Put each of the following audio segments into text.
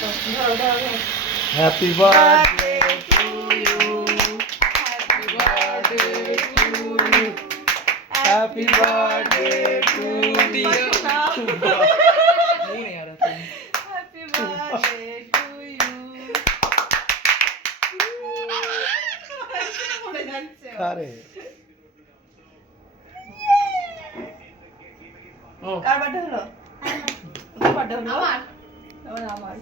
ধরো ধরো ধরো। Happy birthday to you, happy birthday to you. Happy birthday to you. পড়ে যাচ্ছে। আরে ও কার বার্থডে হলো? কার বার্থডে হলো? আমার এবার আমার।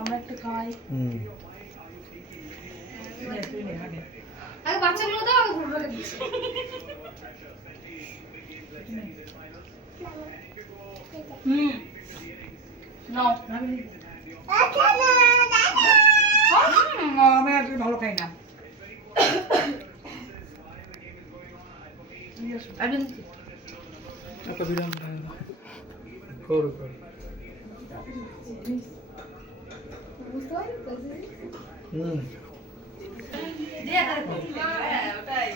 আমরা একটু খাওয়াই। আগে বাচ্চাগুলো দাও, আগে ঘুরবে দিচ্ছি। নাও। আমি আর ভালো খাই না। একটা বিরাম করো করো। হুম দিয়ে তাহলে তো। হ্যাঁ, ওটাই।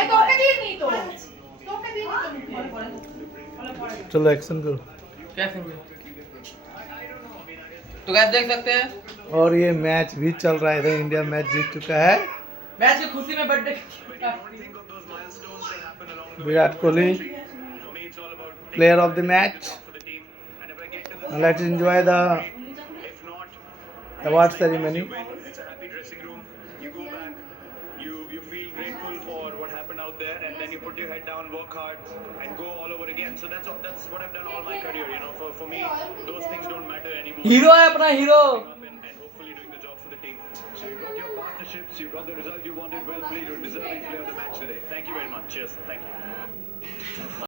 এই তোকে দিয়ে নি তো। তোকে দিয়ে নি তো। পরে পরে। चलो एक्शन करो। क्या करोगे? तो गाइस देख सकते हैं और ये मैच भी चल रहा है, इधर इंडिया मैच जीत चुका है। मैच की खुशी में birthday Virat Kohli player of the match. Let's enjoy the award ceremony. It's a happy dressing room. You go back, you feel grateful for what happened out there, and then you put your head down, work hard, and go all over again. So that's what I've done all my career. You know, for me, those things don't matter anymore. Hero है अपना hero And hopefully doing the job for the team. So you got your partnerships, you got the result you wanted. Well played, you're deserving player of the match today. Thank you very much. Cheers. Thank you.